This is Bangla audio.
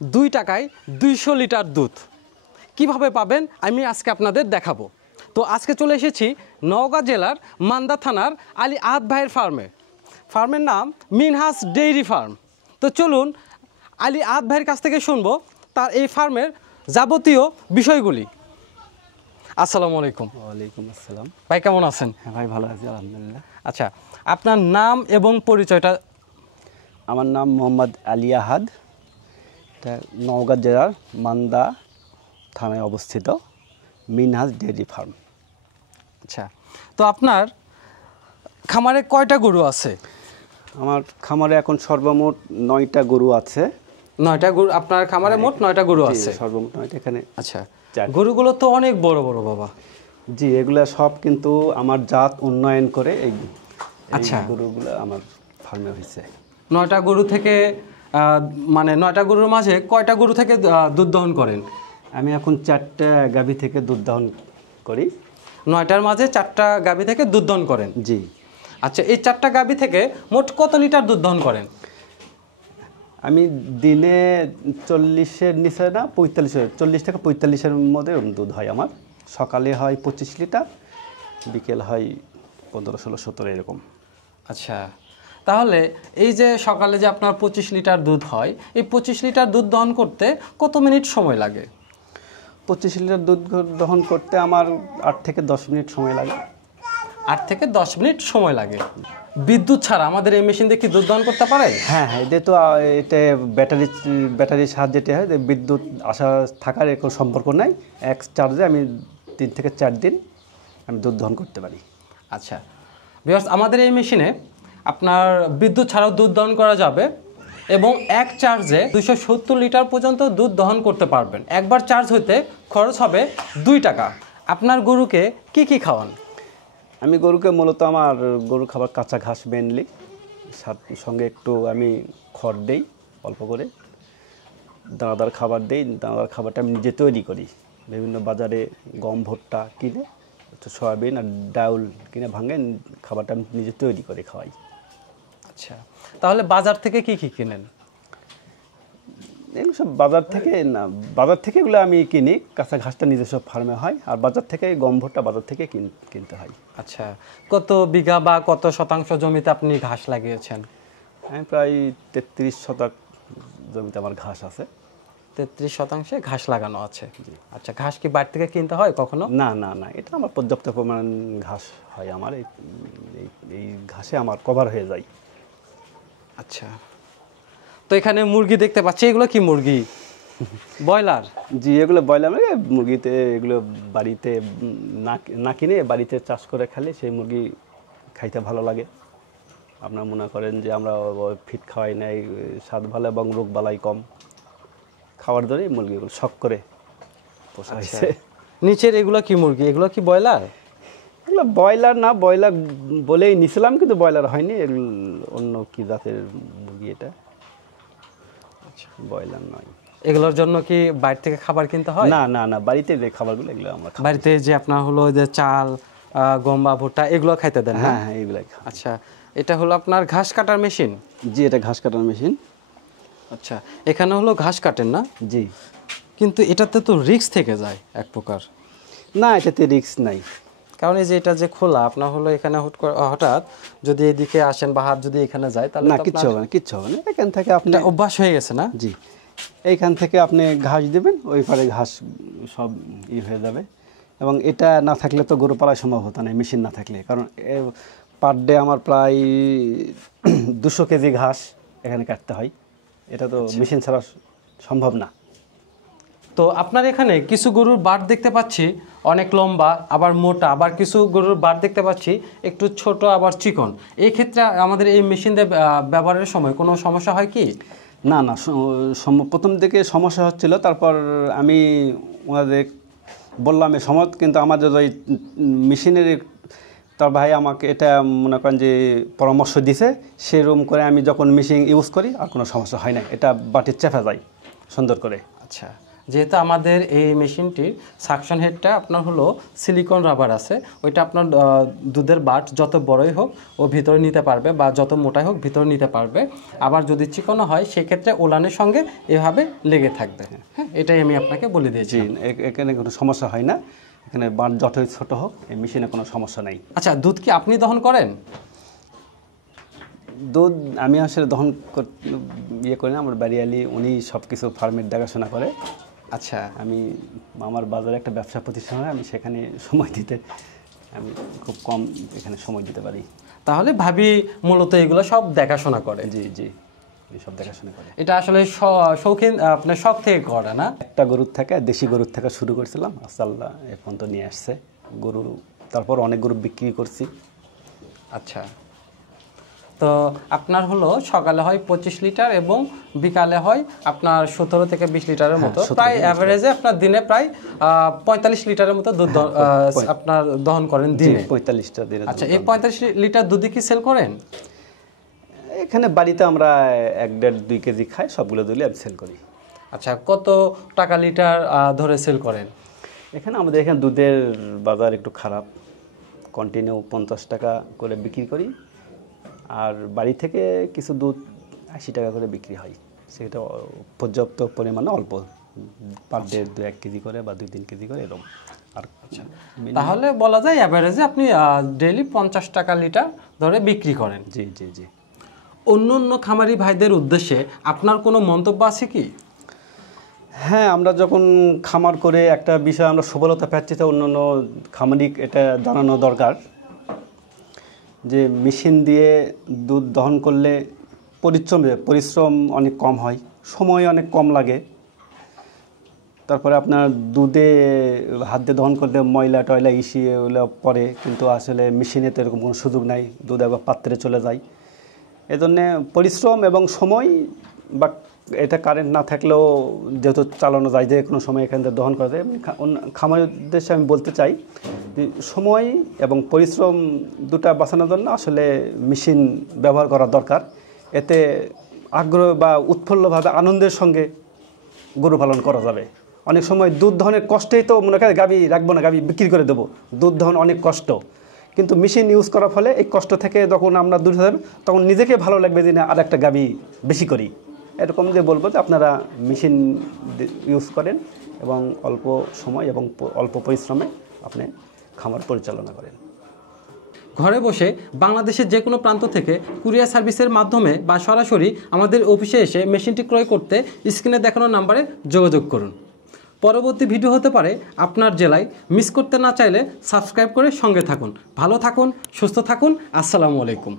2 টাকায় 200 লিটার দুধ কিভাবে পাবেন আমি আজকে আপনাদের দেখাবো। তো আজকে চলে এসেছি নওগাঁ জেলার মান্দা থানার আলী আহাদ ভাইয়ের ফার্মের নাম মিনহাস ডেইরি ফার্ম। তো চলুন আলী আহাদ ভাইয়ের কাছ থেকে শুনবো তার এই ফার্মের যাবতীয় বিষয়গুলি। আসসালামু আলাইকুম। ওয়ালাইকুম আসসালাম। ভাই কেমন আছেন? হ্যাঁ ভাই, ভালো আছি আলহামদুলিল্লাহ। আচ্ছা, আপনার নাম এবং পরিচয়টা। আমার নাম মোহাম্মদ আলী আহাদ, এটা নওগাঁ জেলার মান্দা থানায় অবস্থিত মিনহাস ডেইরি ফার্ম। আচ্ছা, তো আপনার খামারে কয়টা গরু আছে? আমার খামারে এখন সর্বমোট 9টা গরু আছে। 9টা গরু আপনার খামারে মোট 9টা গরু জি, আছে। সর্বমোট 9টা এখানে। আচ্ছা, 4। গরুগুলো তো অনেক বড় বড় বাবা। জি, এগুলা সব কিন্তু আমার জাত উন্নয়ন করে এই আচ্ছা, গরুগুলো আমার ফার্মে হয়েছে। 9টা গরু থেকে মানে 9টা গরুর মাঝে কয়টা গরু থেকে দুধ দহন করেন? আমি এখন 4টা গাভী থেকে দুধ দহন করি। 9টার মাঝে 4টা গাভী থেকে দুধ দহন করেন? জি। আচ্ছা, এই 4টা গাভী থেকে মোট কত লিটার দুধ দহন করেন? আমি দিনে 40-এর নিচে না, 40 থেকে 45-এর মধ্যে দুধ হয় আমার। সকালে হয় 25 লিটার, বিকেল হয় 15, 16, 17 এরকম। আচ্ছা, তাহলে এই যে সকালে যে আপনার 25 লিটার দুধ হয়, এই 25 লিটার দুধ দহন করতে কত মিনিট সময় লাগে? 25 লিটার দুধ দহন করতে আমার 8 থেকে 10 মিনিট সময় লাগে। 8 থেকে 10 মিনিট সময় লাগে। বিদ্যুৎ ছাড়া আমাদের এই মেশিন দিয়ে কি দুধ দহন করতে পারে? হ্যাঁ হ্যাঁ, এটা তো এটা ব্যাটারির সাহায্যে এটা হয়। বিদ্যুৎ আসা থাকার কোনো সম্পর্ক নাই। এক চার্জে আমি 3 থেকে 4 দিন আমি দুধ দহন করতে পারি। আচ্ছা ভিউয়ার্স, আমাদের এই মেশিনে আপনার বিদ্যুৎ ছাড়াও দুধ দহন করা যাবে এবং এক চার্জে 270 লিটার পর্যন্ত দুধ দহন করতে পারবেন। একবার চার্জ হইতে খরচ হবে 2 টাকা। আপনার গরুকে কি কি খাওয়ান? আমি গরুকে মূলত আমার গরু খাবার কাঁচা ঘাস মেনলি, সঙ্গে একটু আমি খড় দেই অল্প করে, দানাদার খাবার দেই। দানাদার খাবারটা আমি নিজে তৈরি করি। বিভিন্ন বাজারে গম ভুট্টা কিনে, একটু সয়াবিন আর ডাউল কিনে ভাঙে খাবারটা আমি নিজে তৈরি করে খাওয়াই। আচ্ছা, তাহলে বাজার থেকে কি কি কিনেন? এগুলো সব বাজার থেকে না, বাজার থেকে এগুলো আমি কিনি। কাঁচা ঘাসটা নিজস্ব ফার্মে হয়, আর বাজার থেকে গম ভুট্টা বাজার থেকে কিনতে হয়। আচ্ছা, কত বিঘা বা কত শতাংশ জমিতে আপনি ঘাস লাগিয়েছেন? আমি প্রায় 33 শতাংশ জমিতে আমার ঘাস আছে। 33 শতাংশে ঘাস লাগানো আছে। আচ্ছা, ঘাস কি বাড়ি থেকে কিনতে হয় কখনো? না না না, এটা আমার পর্যাপ্ত পরিমাণ ঘাস হয়। আমার এই ঘাসে আমার কভার হয়ে যায়। আচ্ছা, তো এখানে মুরগি দেখতে পাচ্ছি, এগুলো কি মুরগি? ব্রয়লার? জি, এগুলো ব্রয়লার মুরগিতে, এগুলো বাড়িতে না কিনে বাড়িতে চাষ করে খেলে সেই মুরগি খাইতে ভালো লাগে। আপনার মনে করেন যে আমরা ফিট খাওয়াই নাই, স্বাদ ভালো এবং রোগ বালাই কম, খাওয়ার ধরেই মুরগিগুলো শখ করে পোষা হয়েছে। নিচের এগুলো কি মুরগি? এগুলো কি ব্রয়লার? এগুলো ব্রয়লার না, ব্রয়লার বলেই নিছিলাম কিন্তু ব্রয়লার হয়নি। এগুলো অন্য কি জাতের মুরগি, এটা ব্রয়লার নয়। এগুলোর জন্য কি বাইরে থেকে খাবার কিনতে হয়? না না না, বাড়িতে যে খাবারগুলো এগুলো আমরা খাই। বাড়িতে যে আপনার হলো যে চাল, গম বা ভুট্টা এগুলো খাইতে দেন? হ্যাঁ হ্যাঁ, এগুলাই। আচ্ছা, এটা হলো আপনার ঘাস কাটার মেশিন? জি, এটা ঘাস কাটার মেশিন। আচ্ছা, এখানে হলো ঘাস কাটেন না? জি। কিন্তু এটাতে তো রিস্ক থেকে যায় এক প্রকার। না, এটাতে রিস্ক নাই। কারণ এই যে এটা যে খোলা, আপনার হলো এখানে হঠাৎ যদি এদিকে আসেন বা হাত যদি এখানে যায় তাহলে না, কিচ্ছু হবে না, কিচ্ছু হবে না। এখান থেকে আপনি অভ্যাস হয়ে গেছে না? জি, এইখান থেকে আপনি ঘাস দেবেন, ওই পারে ঘাস সব হয়ে যাবে। এবং এটা না থাকলে তো গরু পালার সম্ভব হতো না, মেশিন না থাকলে। কারণ পার ডে আমার প্রায় 200 কেজি ঘাস এখানে কাটতে হয়। এটা তো মেশিন ছাড়া সম্ভব না। তো আপনার এখানে কিছু গরুর বাট দেখতে পাচ্ছি অনেক লম্বা, আবার মোটা, আবার কিছু গরুর বাট দেখতে পাচ্ছি একটু ছোট আবার চিকন। এই ক্ষেত্রে আমাদের এই মেশিন দিয়ে ব্যবহারের সময় কোনো সমস্যা হয় কি? না না, প্রথম দিকে সমস্যা হচ্ছিল। তারপর আমি ওনাদের বললাম এই সময়, কিন্তু আমাদের ওই মেশিনের তার ভাই আমাকে এটা মনে করেন যে পরামর্শ দিছে, সেরকম করে আমি যখন মেশিন ইউজ করি আর কোনো সমস্যা হয় না। এটা বাটির চেপে যায় সুন্দর করে। আচ্ছা, যেহেতু আমাদের এই মেশিনটির সাকশন হেডটা আপনার হলো সিলিকন রাবার আছে, ওইটা আপনার দুধের বাট যত বড়ই হোক ও ভিতরে নিতে পারবে, বা যত মোটাই হোক ভিতরে নিতে পারবে। আবার যদি চিকনো হয় সেক্ষেত্রে ওলানের সঙ্গে এভাবে লেগে থাকবে। হ্যাঁ, এটাই আমি আপনাকে বলে দিয়েছি। এখানে কোনো সমস্যা হয় না, এখানে বাট যতই ছোট হোক এই মেশিনে কোনো সমস্যা নাই। আচ্ছা, দুধ কি আপনি দহন করেন? দুধ আমি আসলে দহন ইয়ে করি না, আমার বাড়িয়ালি উনি সব কিছু ফার্মের দেখাশোনা করে। আচ্ছা, আমি আমার বাজারে একটা ব্যবসা প্রতিষ্ঠান হয়, আমি সেখানে সময় দিতে আমি খুব কম এখানে সময় দিতে পারি। তাহলে ভাবি মূলত এগুলো সব দেখাশোনা করে? জি জি, সব দেখাশোনা করে। এটা আসলে শৌখিন আপনার শখ থেকে করে না? একটা গরুর থেকে, দেশি গরুর থেকে শুরু করেছিলাম, আল্লাহ এ পর্যন্ত নিয়ে আসছে গরু। তারপর অনেক গরু বিক্রি করছি। আচ্ছা, তো আপনার হলো সকালে হয় 25 লিটার এবং বিকালে হয় আপনার 17 থেকে 20 লিটারের মতো, প্রায় অ্যাভারেজে আপনার দিনে প্রায় 45 লিটারের মতো দুধ আপনার দহন করেন দিনে। 45টা দিনে। আচ্ছা, এই 45 লিটার দুধই কি সেল করেন? এখানে বাড়িতে আমরা 1.5-2 কেজি খাই, সবগুলো দিলে আমি সেল করি। আচ্ছা, কত টাকা লিটার ধরে সেল করেন? এখানে আমাদের এখানে দুধের বাজার একটু খারাপ, কন্টিনিউ 50 টাকা করে বিক্রি করি। আর বাড়ি থেকে কিছু দুধ 80 টাকা করে বিক্রি হয়, সেটা পর্যাপ্ত পরিমাণে অল্প, পার ডে 2-1 কেজি করে বা 2-3 কেজি করে এরকম। আর তাহলে বলা যায় অ্যাভারেজে আপনি ডেইলি 50 টাকা লিটার ধরে বিক্রি করেন। জি জি জি। অন্য অন্য খামারি ভাইদের উদ্দেশ্যে আপনার কোনো মন্তব্য আছে কি? হ্যাঁ, আমরা যখন খামার করে একটা বিষয় আমরা সফলতা পাচ্ছি, তো অন্য অন্য খামারি এটা জানানো দরকার যে মেশিন দিয়ে দুধ দহন করলে পরিশ্রম অনেক কম হয়, সময় অনেক কম লাগে। তারপরে আপনার দুধে হাত দিয়ে দহন করলে ময়লা টয়লা ওগুলো পড়ে, কিন্তু আসলে মেশিনে তো এরকম কোনো সুযোগ নাই, দুধ একবার পাত্রে চলে যায়। এজন্যে পরিশ্রম এবং সময়, বা এটা কারেন্ট না থাকলেও যেহেতু চালানো যায়, যে কোনো সময় এখান থেকে দহন করা যায়। খামারের উদ্দেশ্যে আমি বলতে চাই যে সময় এবং পরিশ্রম দুটা বাঁচানোর জন্য আসলে মেশিন ব্যবহার করা দরকার। এতে আগ্রহ বা উৎফুল্লভাবে আনন্দের সঙ্গে গরু পালন করা যাবে। অনেক সময় দুধ দহনের কষ্টেই তো মনে করেন গাভী রাখবো না, গাভী বিক্রি করে দেবো, দুধ দহন অনেক কষ্ট। কিন্তু মেশিন ইউজ করার ফলে এই কষ্ট থেকে যখন আমরা দূরে যাবে, তখন নিজেকে ভালো লাগবে যে না আর একটা গাভী বেশি করি। এরকম যে বলবো যে আপনারা মেশিন ইউজ করেন এবং অল্প সময় এবং অল্প পরিশ্রমে আপনি খামার পরিচালনা করেন। ঘরে বসে বাংলাদেশের যে কোনো প্রান্ত থেকে কুরিয়ার সার্ভিসের মাধ্যমে বা সরাসরি আমাদের অফিসে এসে মেশিনটি ক্রয় করতে স্ক্রিনে দেখানো নাম্বারে যোগাযোগ করুন। পরবর্তী ভিডিও হতে পারে আপনার জেলায়, মিস করতে না চাইলে সাবস্ক্রাইব করে সঙ্গে থাকুন। ভালো থাকুন, সুস্থ থাকুন। আসসালামু আলাইকুম।